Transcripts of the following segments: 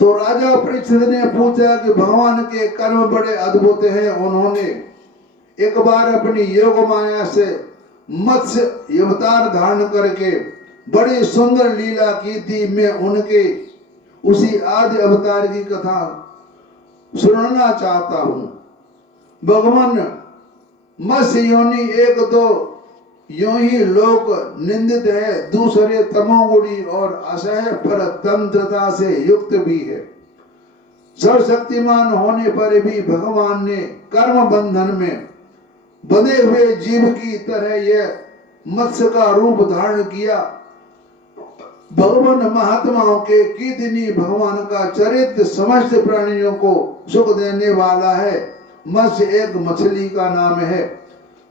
तो राजा परीक्षित ने पूछा कि भगवान के कर्म बड़े अद्भुत हैं। उन्होंने एक बार अपनी योग माया से मत्स्य अवतार धारण करके बड़ी सुंदर लीला की थी। मैं उनके उसी आदि अवतार की कथा सुनाना चाहता हूं। भगवान मत्स्य योनि एक तो यूं ही लोक निंदित है, दूसरे तमोगुणी और असह्य परतंत्रता से युक्त भी है। सर्वशक्तिमान होने पर भी भगवान ने कर्म बंधन में बंधे हुए जीव की तरह यह मत्स्य का रूप धारण किया। भगवान महात्माओं के कीर्तनी भगवान का चरित्र समस्त प्राणियों को सुख देने वाला है। मत्स्य एक मछली का नाम है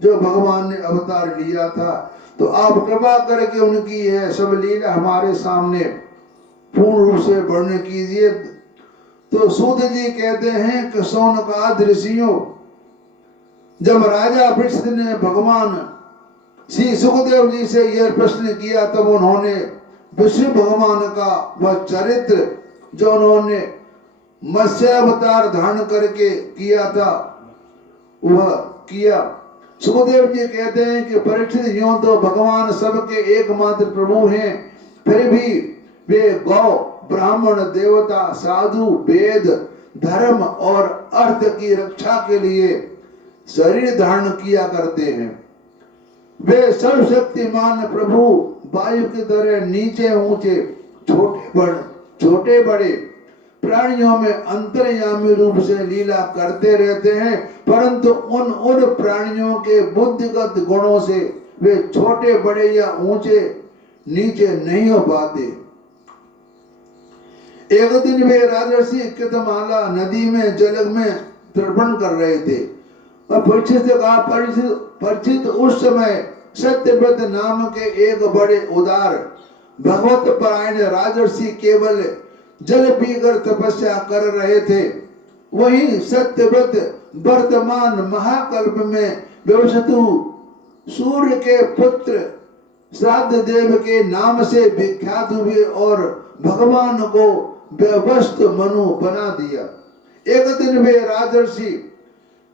जो भगवान ने अवतार लिया था। तो आप कृपा करके उनकी यह सब लीला हमारे सामने पूर्ण रूप से वर्णन कीजिए। तो सूत जी कहते हैं कि शौनकादि ऋषियों, जब राजा परीक्षित ने भगवान श्री सुखदेव जी से यह प्रश्न किया तब उन्होंने विष्णु भगवान का वह चरित्र जो उन्होंने मत्स्य अवतार धारण करके किया था वह किया। सुखदेव जी कहते हैं कि परीक्षित यूं तो भगवान सबके एकमात्र प्रभु हैं, फिर भी वे गौ ब्राह्मण देवता साधु वेद धर्म और अर्थ की रक्षा के लिए शरीर धारण किया करते हैं। वे सर्वशक्तिमान प्रभु वायु की तरह नीचे ऊंचे छोटे बड़े प्राणियों में अंतर्यामी रूप से लीला करते रहते हैं, परंतु उन प्राणियों के बुद्धिगत गुणों से वे छोटे बड़े या ऊंचे नीचे नहीं हो पाते। एक दिन वे राजर्षि कृतमाला नदी में जल में तर्पण कर रहे थे और परीक्षित से कहा, परीक्षित उस समय सत्यव्रत नाम के एक बड़े उदार भगवत परायण राजर्षि केवल जल पीकर तपस्या कर रहे थे। वहीं सत्यव्रत वर्तमान महाकल्प में व्यवसतु सूर्य के पुत्र श्राद्ध देव के नाम से विख्यात हुए और भगवान को व्यवस्थ मनु बना दिया। एक दिन वे राजर्षि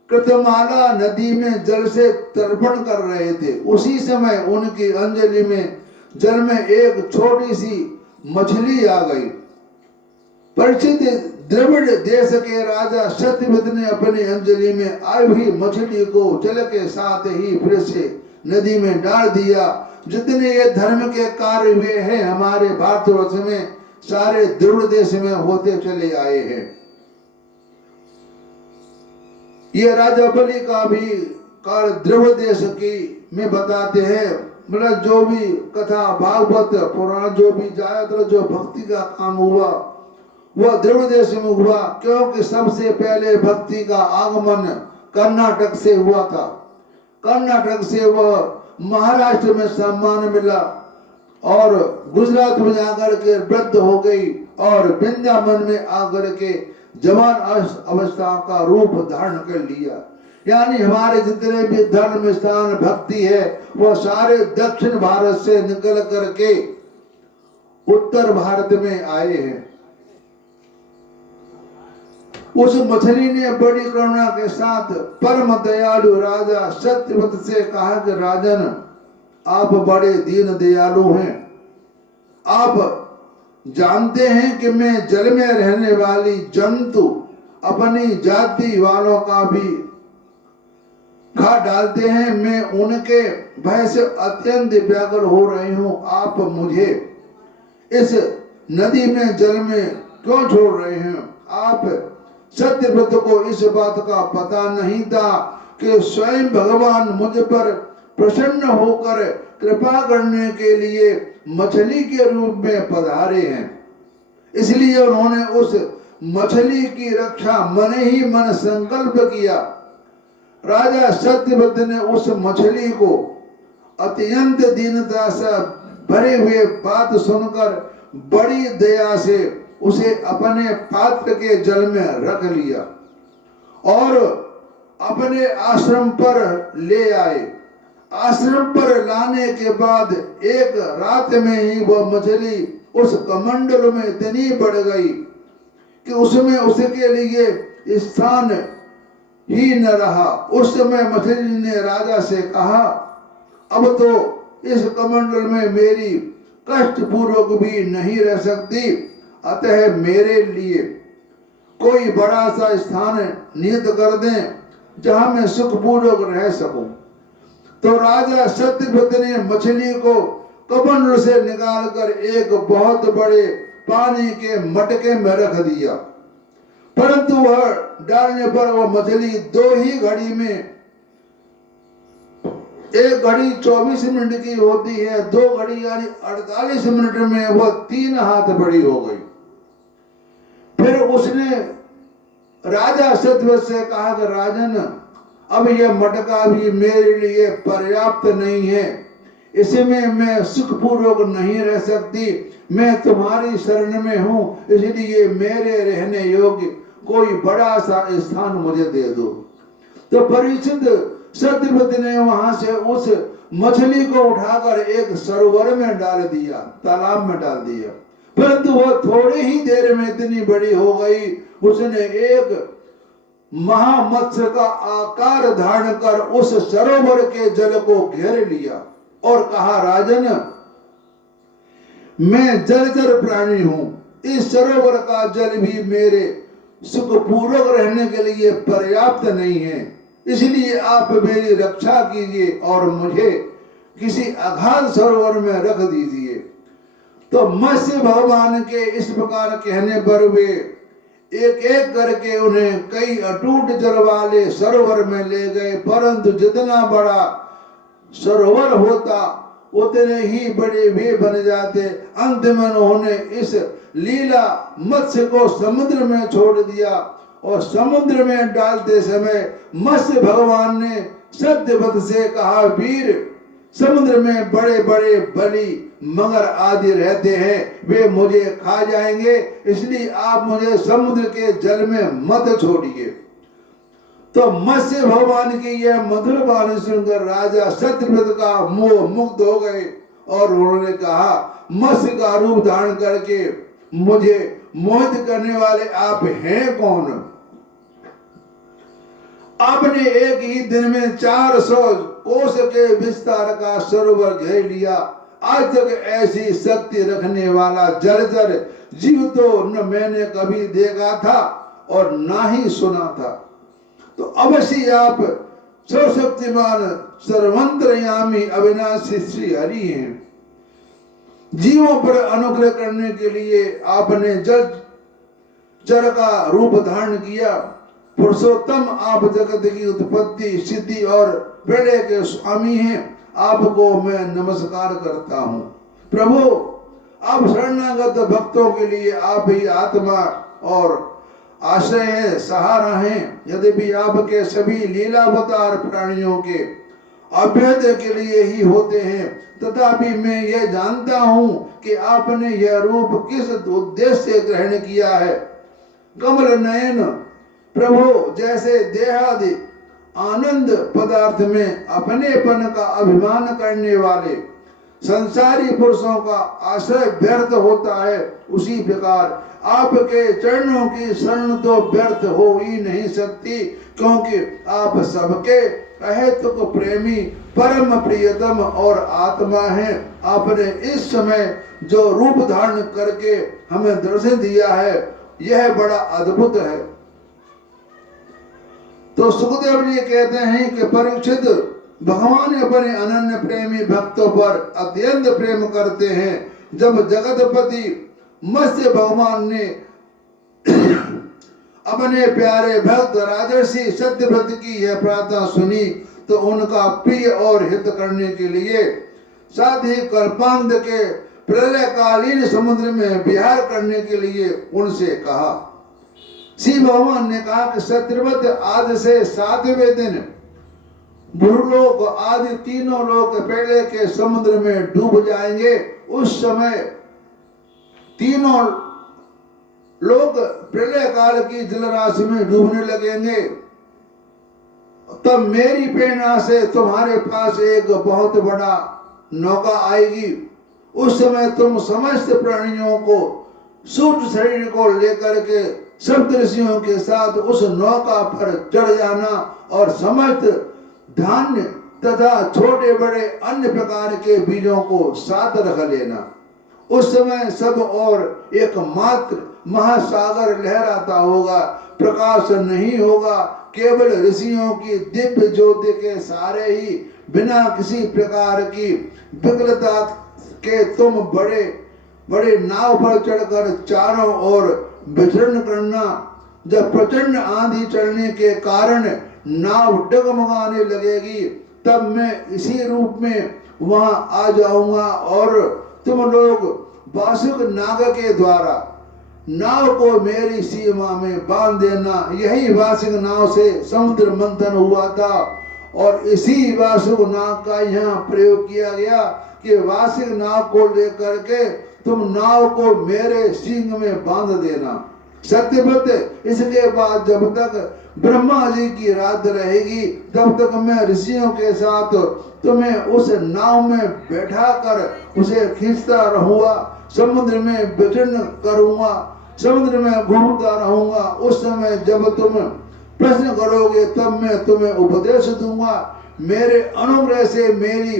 कृतमाला नदी में जल से तर्पण कर रहे थे। उसी समय उनकी अंजलि में जल में एक छोटी सी मछली आ गई। परिचित द्रविड़ देश के राजा सत्यव्रत ने अपनी अंजलि में आई हुई मछली को जल के साथ ही फिर से नदी में डाल दिया। जितने ये धर्म के कार्य हुए हैं हमारे भारतवर्ष में सारे द्रविड़ देश में होते चले आए हैं। ये राजा बलि का भी कार्य द्रविड़ देश की में बताते हैं। मतलब जो भी कथा भागवत पुराण जो भी ज्यादातर जो भक्ति का काम हुआ वह द्रविड़ देश में हुआ, क्योंकि सबसे पहले भक्ति का आगमन कर्नाटक से हुआ था। कर्नाटक से वह महाराष्ट्र में सम्मान मिला और गुजरात में आकर के वृद्ध हो गई और वृंदावन में आकर के जवान अवस्था का रूप धारण कर लिया। यानी हमारे जितने भी धर्म स्थान भक्ति है वह सारे दक्षिण भारत से निकल करके उत्तर भारत में आए हैं। उस मछली ने बड़ी करुणा के साथ परम दयालु राजा सत्यव्रत से कहा कि राजन, आप बड़े दीन दयालु हैं। आप जानते हैं कि मैं जल में रहने वाली जंतु अपनी जाति वालों का भी खा डालते हैं। मैं उनके भय से अत्यंत व्याकुल हो रही हूँ। आप मुझे इस नदी में जल में क्यों छोड़ रहे हैं? आप सत्यव्रत को इस बात का पता नहीं था कि स्वयं भगवान मुझ पर प्रसन्न होकर कृपा करने के लिए मछली के रूप में पधारे हैं। इसलिए उन्होंने उस मछली की रक्षा मन ही मन संकल्प किया। राजा सत्यव्रत ने उस मछली को अत्यंत दीनता से भरे हुए बात सुनकर बड़ी दया से उसे अपने पात्र के जल में रख लिया और अपने आश्रम पर ले आए। आश्रम पर लाने के बाद एक रात में ही वह मछली उस कमंडल में इतनी बढ़ गई कि उसमें उसके लिए स्थान ही न रहा। उस समय मछली ने राजा से कहा, अब तो इस कमंडल में मेरी कष्ट पूर्वक भी नहीं रह सकती, अतः मेरे लिए कोई बड़ा सा स्थान नियत कर दें जहां मैं सुखपूर्वक रह सकूं। तो राजा सत्यव्रत ने मछली को कमंडल से निकालकर एक बहुत बड़े पानी के मटके में रख दिया, परंतु वह डालने पर वह मछली 2 ही घड़ी में, 1 घड़ी 24 मिनट की होती है, 2 घड़ी यानी 48 मिनट में वह 3 हाथ बड़ी हो गई। फिर उसने राजा सत्यव्रत से कहा कि राजन, अब यह मटका भी मेरे लिए पर्याप्त नहीं है, इसमें मैं सुखपूर्वक नहीं रह सकती, मैं तुम्हारी शरण में हूं, इसलिए मेरे रहने योग्य कोई बड़ा सा स्थान मुझे दे दो। तो परीक्षित सत्यव्रत ने वहां से उस मछली को उठाकर एक सरोवर में डाल दिया, तालाब में डाल दिया, परंतु वह थोड़ी ही देर में इतनी बड़ी हो गई, उसने एक महामत्स्य का आकार धारण कर उस सरोवर के जल को घेर लिया और कहा, राजन, मैं जलचर प्राणी हूं, इस सरोवर का जल भी मेरे सुखपूर्वक रहने के लिए पर्याप्त नहीं है, इसलिए आप मेरी रक्षा कीजिए और मुझे किसी अगाध सरोवर में रख दीजिए। तो मत्स्य भगवान के इस प्रकार कहने पर वे एक एक करके उन्हें कई अटूट जल वाले सरोवर में ले गए, परंतु जितना बड़ा सरोवर होता उतने ही बड़े वे बन जाते। अंत में उन्होंने इस लीला मत्स्य को समुद्र में छोड़ दिया और समुद्र में डालते समय मत्स्य भगवान ने सत्यव्रत से कहा, वीर, समुद्र में बड़े बड़े बलि मगर आदि रहते हैं, वे मुझे खा जाएंगे, इसलिए आप मुझे समुद्र के जल में मत छोड़िए। तो मत्स्य भगवान की यह मधुर वाणी सुनकर राजा सत्यव्रत का मोह मुक्त हो गए और उन्होंने कहा, मत्स्य का रूप धारण करके मुझे मोहित करने वाले आप हैं कौन? आपने एक ही दिन में 400 कोस के विस्तार का सरोवर घेर लिया, आज तक ऐसी शक्ति रखने वाला जलचर जीव तो न मैंने कभी देखा था और ना ही सुना था। तो अवश्य आप सर्वशक्तिमान सर्वंतर्यामी अविनाशी श्री हरि हैं। जीवों पर अनुग्रह करने के लिए आपने जलचर का रूप धारण किया। पुरुषोत्तम आप जगत की उत्पत्ति, सिद्धि और प्रलय के स्वामी हैं, आपको मैं नमस्कार करता हूँ। प्रभु, आप शरणागत भक्तों के लिए आप ही आत्मा और आश्रय है, सहारा है। यद्यपि आपके सभी लीलावतार प्राणियों के अभ्युदय के लिए ही होते हैं, तथापि मैं यह जानता हूँ कि आपने यह रूप किस उद्देश्य से ग्रहण किया है। कमल नयन प्रभु, जैसे देहादि आनंद पदार्थ में अपनेपन का अभिमान करने वाले संसारी पुरुषों का आश्रय व्यर्थ होता है, उसी प्रकार आपके चरणों की शरण तो व्यर्थ हो ही नहीं सकती, क्योंकि आप सबके अहेतुक प्रेमी, परम प्रियतम और आत्मा हैं। आपने इस समय जो रूप धारण करके हमें दर्शन दिया है, यह बड़ा अद्भुत है। तो सुखदेव जी कहते हैं कि परीक्षित, भगवान अपने अनन्य प्रेमी भक्तों पर अत्यंत प्रेम करते हैं। जब जगतपति मत्स्य भगवान ने अपने प्यारे भक्त राजर्षि सत्यव्रत की यह प्रार्थना सुनी, तो उनका प्रिय और हित करने के लिए साथ ही कल्पांत के प्रलयकालीन समुद्र में विहार करने के लिए उनसे कहा। श्री भगवान ने कहा कि सत्यव्रत, आज से 7वें दिन भूलोक आदि तीनों लोग पहले के समुद्र में डूब जाएंगे। उस समय तीनों लोग प्रलय काल की जलराशि में डूबने लगेंगे। तब मेरी प्रेरणा से तुम्हारे पास एक बहुत बड़ा नौका आएगी। उस समय तुम समस्त प्राणियों को सूक्ष्म शरीर को लेकर के सप्त ऋषियों के साथ उस नौका पर चढ़ जाना और समस्त धान्य तथा छोटे बड़े अन्य प्रकार के बीजों को साथ रख लेना। उस समय सब और एकमात्र महासागर लहराता होगा, प्रकाश नहीं होगा, केवल ऋषियों की दिव्य ज्योति के सारे ही बिना किसी प्रकार की विकलता के तुम बड़े बड़े नाव पर चढ़कर चारों ओर विचरण करना। जब प्रचंड आंधी चलने के कारण नाव डगमगाने लगेगी, तब मैं इसी रूप में वहां आ जाऊंगा और तुम लोग वासुक नाग के द्वारा नाव को मेरी सीमा में बांध देना। यही वासुक नाव से समुद्र मंथन हुआ था और इसी वासुक नाग का यहाँ प्रयोग किया गया कि वासुक नाव को लेकर के तुम नाव को मेरे सींग में बांध देना। सत्यव्रत इसके बाद जब तक ब्रह्मा जी की रात रहेगी, तब तक मैं ऋषियों के साथ तुम्हें उस नाव में बैठा कर उसे खींचता रहूंगा, समुद्र में विचरण करूंगा, समुद्र में घूमता रहूंगा। उस समय जब तुम प्रश्न करोगे तब मैं तुम्हें उपदेश दूंगा। मेरे अनुग्रह से मेरी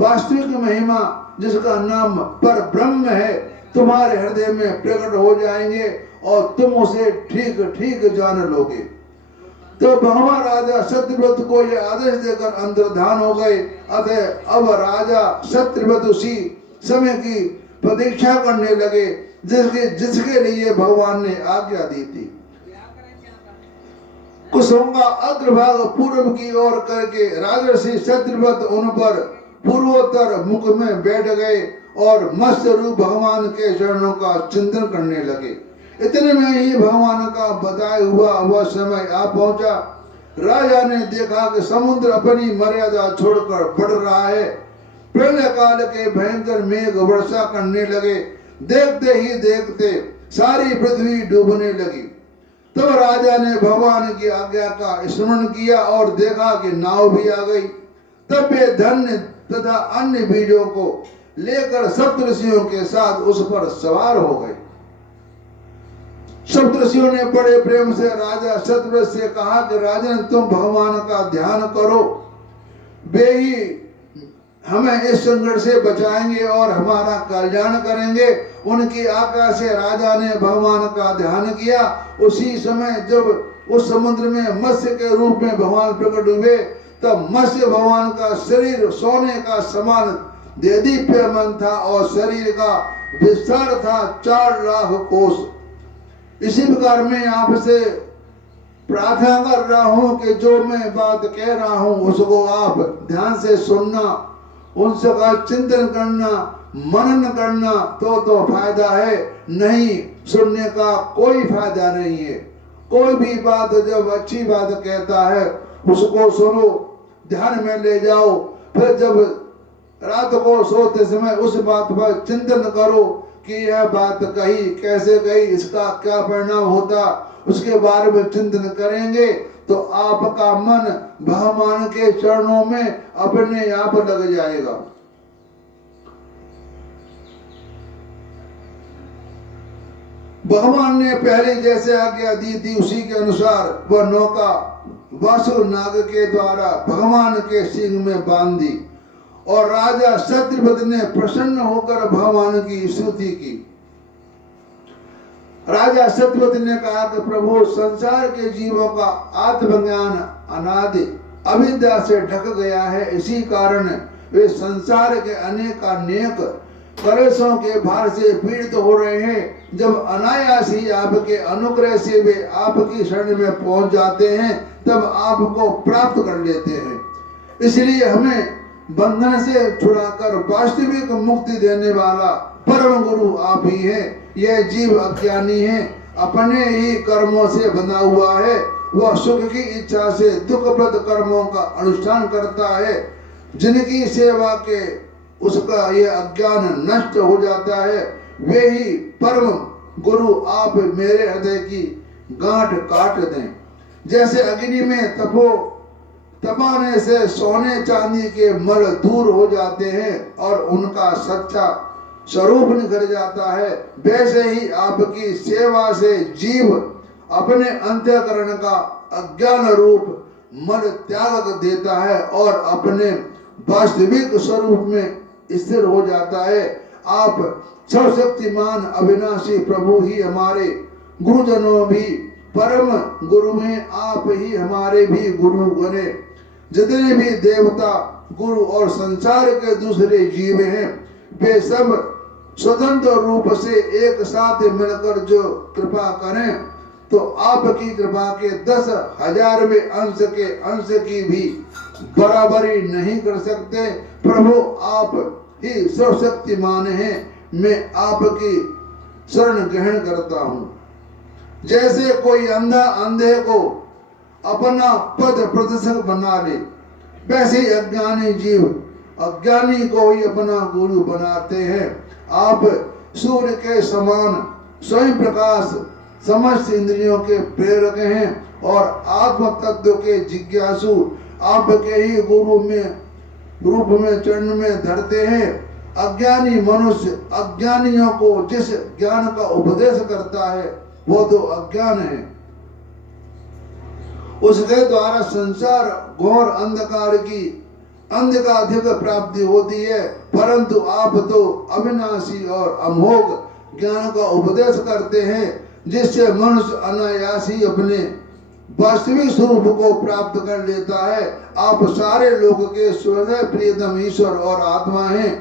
वास्तविक महिमा, जिसका नाम पर ब्रह्म है, तुम्हारे हृदय में प्रकट हो जाएंगे और तुम उसे ठीक ठीक जान लोगे। तो भगवान राजा सत्यव्रत को यह आदेश देकर अंतर्धान हो गए। अतः अब राजा सत्यव्रत उसी समय की प्रतीक्षा करने लगे जिसके लिए भगवान ने आज्ञा दी थी। कुसुम का अग्रभाग पूर्व की ओर करके राजर्षि सत्यव्रत उन पर पूर्वोत्तर मुख में बैठ गए और मत्स्य रूप भगवान के चरणों का चिंतन करने लगे। इतने में ही भगवान का बताया हुआ वह समय आ पहुंचा। राजा ने देखा कि समुद्र अपनी मर्यादा छोड़कर बढ़ रहा है। प्रलय काल के भयंकर मेघ वर्षा करने लगे। देखते ही देखते सारी पृथ्वी डूबने लगी। तब राजा ने भगवान की आज्ञा का स्मरण किया और देखा कि नाव भी आ गई। तब वे धन्य तथा अन्य बीजों को लेकर सप्तऋषियों के साथ उस पर सवार हो गए। सप्तऋषियों ने बड़े प्रेम से राजा सत्यव्रत से कहा कि राजन, तुम भगवान का ध्यान करो, वे ही हमें इस संकट से बचाएंगे और हमारा कल्याण करेंगे। उनकी आज्ञा से राजा ने भगवान का ध्यान किया। उसी समय जब उस समुद्र में मत्स्य के रूप में भगवान प्रकट हुए, तब मत्स्य भगवान का शरीर सोने का समान देदीप्यमान था और शरीर का विस्तार था 4 लाख कोस। इसी प्रकार मैं आपसे प्रार्थना कर रहा हूं कि जो मैं बात कह रहा हूं उसको आप ध्यान से सुनना, उनका चिंतन करना, मनन करना तो फायदा है, नहीं सुनने का कोई फायदा नहीं है। कोई भी बात जब अच्छी बात कहता है उसको सुनो, ध्यान में ले जाओ, फिर जब रात को सोते समय उस बात पर चिंतन करो कि यह बात कही कैसे कही, इसका क्या परिणाम होता, उसके बारे में चिंतन करेंगे तो आपका मन भगवान के चरणों में अपने आप लग जाएगा। भगवान ने पहले जैसे आज्ञा दी थी उसी के अनुसार वह नौका वासुक नाग के द्वारा भगवान के सींग में बांध दी और राजा सत्यव्रत ने प्रसन्न होकर भगवान की स्तुति की। राजा सत्यव्रत ने कहा कि प्रभु, संसार के जीवों का आत्मज्ञान अनादि अविद्या से ढक गया है, इसी कारण वे संसार के अनेक कलेशों के भार से पीड़ित हो रहे हैं। जब अनायास ही आपके अनुग्रह से वे आपकी शरण में पहुंच जाते हैं, तब आपको प्राप्त कर लेते हैं। इसलिए हमें बंधन से छुड़ाकर वास्तविक मुक्ति देने वाला परम गुरु आप ही हैं। यह जीव अज्ञानी है, अपने ही कर्मों से बंधा हुआ है। वह सुख की इच्छा से दुखप्रद कर्मों का अनुष्ठान करता है। जिनकी सेवा के उसका यह अज्ञान नष्ट हो जाता है, वे ही परम गुरु आप मेरे हृदय की गांठ काट दें। जैसे अग्नि में तपाने से सोने चांदी के मल दूर हो जाते हैं और उनका सच्चा स्वरूप निखर जाता है, वैसे ही आपकी सेवा से जीव अपने अंतःकरण का अज्ञान रूप मन त्याग देता है और अपने वास्तविक स्वरूप में स्थिर हो जाता है। आप सर्वशक्तिमान अविनाशी प्रभु ही हमारे गुरुजनों भी परम गुरु हैं, आप ही हमारे भी गुरु बने। जितने भी देवता गुरु और संसार के दूसरे जीव हैं वे सब स्वतंत्र रूप से एक साथ मिलकर जो कृपा करें तो आपकी कृपा के 10,000वें अंश की भी बराबरी नहीं कर सकते। प्रभु आप ही सर्वशक्तिमान हैं, मैं आपकी शरण ग्रहण करता हूँ। जैसे कोई अंधा अंधे को अपना पद प्रदर्शक बना ले, वैसे ही अज्ञानी जीव अज्ञानी को ही अपना गुरु बनाते हैं। आप सूर्य के समान स्वयं प्रकाश समस्त इंद्रियों के प्रेरक हैं और आत्म तत्व के जिज्ञासु आपके ही गुरु में रूप में चरण में धरते हैं। अज्ञानी मनुष्य अज्ञानियों को जिस ज्ञान का उपदेश करता है वो तो अज्ञान है, उसके द्वारा संसार घोर अंधकार की अंधकाधिक प्राप्ति होती है। परंतु आप तो अविनाशी और अमोघ ज्ञान का उपदेश करते हैं जिससे मनुष्य अनायास ही अपने वास्तविक स्वरूप को प्राप्त कर लेता है। आप सारे लोग के स्वतः प्रियतम ईश्वर और आत्मा हैं।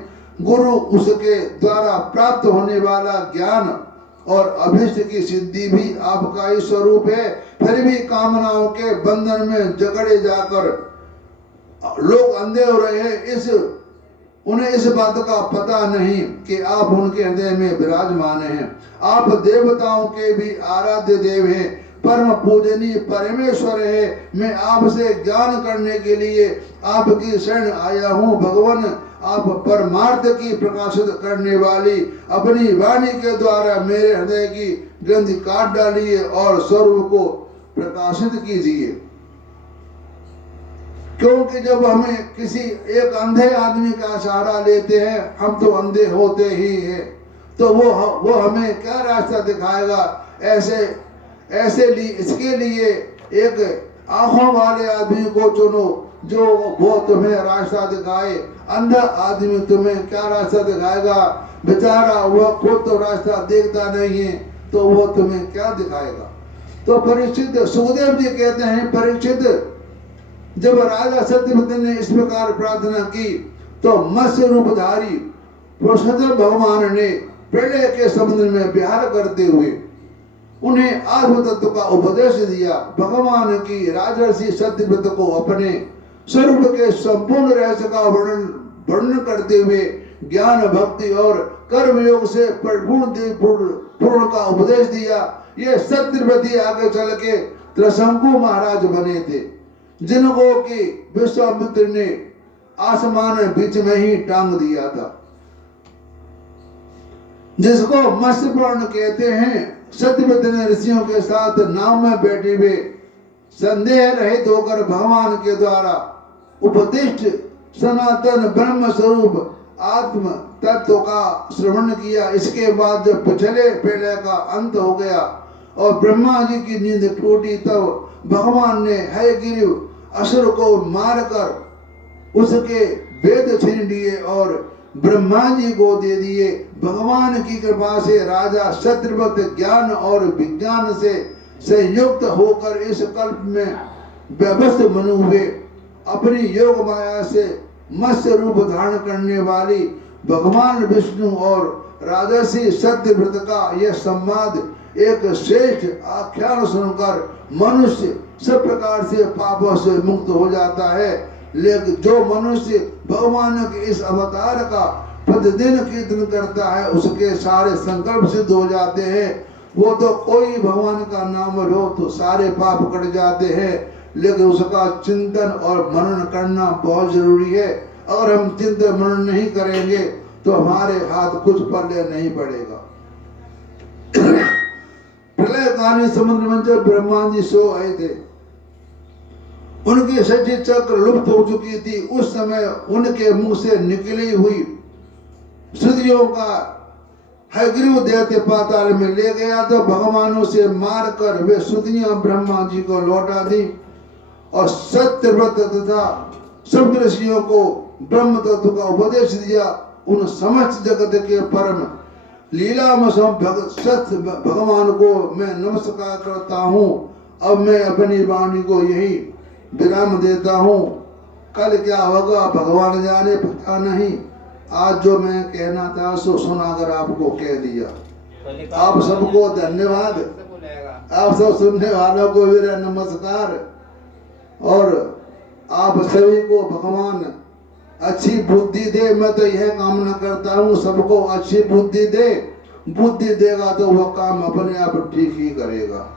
गुरु उसके द्वारा प्राप्त होने वाला ज्ञान और अभिष्ट की सिद्धि भी आपका ही स्वरूप है। फिर भी कामनाओं के बंधन में जकड़े जाकर लोग अंधे हो रहे हैं। उन्हें इस बात का पता नहीं कि आप उनके हृदय में विराजमान हैं। आप देवताओं के भी आराध्य देव हैं, परम पूजनीय परमेश्वर है। मैं आपसे ज्ञान करने के लिए आपकी शरण आया हूँ। भगवान आप परमार्थ की प्रकाशित करने वाली अपनी वाणी के द्वारा मेरे हृदय की ग्रंथि काट डालिए और स्वरूप को प्रकाशित कीजिए। क्योंकि जब हमें किसी एक अंधे आदमी का सहारा लेते हैं, हम तो अंधे होते ही हैं, तो वो हमें क्या रास्ता दिखाएगा। इसके लिए एक आंखों वाले आदमी को चुनो जो वो तुम्हें रास्ता दिखाए। अंधा आदमी तुम्हें क्या रास्ता दिखाएगा, बेचारा वह खुद तो रास्ता देखता नहीं है, तो वो तुम्हें क्या दिखाएगा। तो परीक्षित सुखदेव जी कहते हैं, परीक्षित जब राजा सत्यवती ने इस प्रकार प्रार्थना की तो मत्स्य रूपधारी पुरुषोत्तम भगवान ने प्रलय के समुद्र में विहार करते हुए उन्हें आत्म तत्व का उपदेश दिया। भगवान की राजर्षि सत्यव्रत को अपने स्वरूप के संपूर्ण रहस्य का वर्णन करते हुए ज्ञान भक्ति और कर्म योग से पूर्ण का उपदेश दिया। ये सत्यव्रती आगे चल के त्रिशंकु महाराज बने थे, जिनको कि विश्वामित्र ने आसमान बीच में ही टांग दिया था, जिसको मत्स्यपूर्ण कहते हैं। सत्यव्रत ने ऋषियों के साथ नाव में बैठे हुए संदेह रहित होकर भगवान के द्वारा उपदिष्ट सनातन ब्रह्म स्वरूप आत्म तत्व का श्रवण किया। इसके बाद जब पिछले प्रलय का अंत हो गया और ब्रह्मा जी की नींद टूटी, तब भगवान ने हयग्रीव असुर को मारकर उसके वेद छीन लिए और ब्रह्मा जी को दे दिए। भगवान की कृपा से राजा सत्यव्रत ज्ञान और विज्ञान से संयुक्त होकर इस कल्प में व्यवस्थ मनु हुए। अपनी योग माया से मत्स्य रूप धारण करने वाली भगवान विष्णु और राजर्षि सत्यव्रत का यह संवाद एक श्रेष्ठ आख्यान सुनकर मनुष्य सब प्रकार से पापों से मुक्त हो जाता है। लेकिन जो मनुष्य भगवान के इस अवतार का प्रतिदिन कीर्तन करता है, उसके सारे संकल्प सिद्ध हो जाते हैं। वो तो कोई भगवान का नाम लो तो सारे पाप कट जाते हैं, लेकिन उसका चिंतन और मनन करना बहुत जरूरी है। अगर हम चिंतन मनन नहीं करेंगे तो हमारे हाथ कुछ पल्ले नहीं पड़ेगा। प्रलयकालीन समुद्र में जब ब्रह्मा जी सो आए थे, उनकी सज्जी चक्र लुप्त हो चुकी थी। उस समय उनके मुख से निकली हुई श्रुतियों का हयग्रीव दैत्य पाताल में ले गया तो भगवानों से मार कर वे सुतियां ब्रह्मा जी को लौटा दी और सत्यव्रत तथा सब ऋषियों को ब्रह्म तत्व का उपदेश दिया। उन समस्त जगत के परम लीला में सत्य भगवान को मैं नमस्कार करता हूँ। अब मैं अपनी वाणी को यही विराम देता हूँ। कल क्या होगा भगवान जाने, पता नहीं। आज जो मैं कहना था सो सुनाकर आपको कह दिया। आप सबको धन्यवाद। आप सब सुनने वालों को मेरा नमस्कार। और आप सभी को भगवान अच्छी बुद्धि दे। मैं तो यह कामना करता हूँ सबको अच्छी बुद्धि दे। बुद्धि देगा तो वह काम अपने आप ठीक ही करेगा।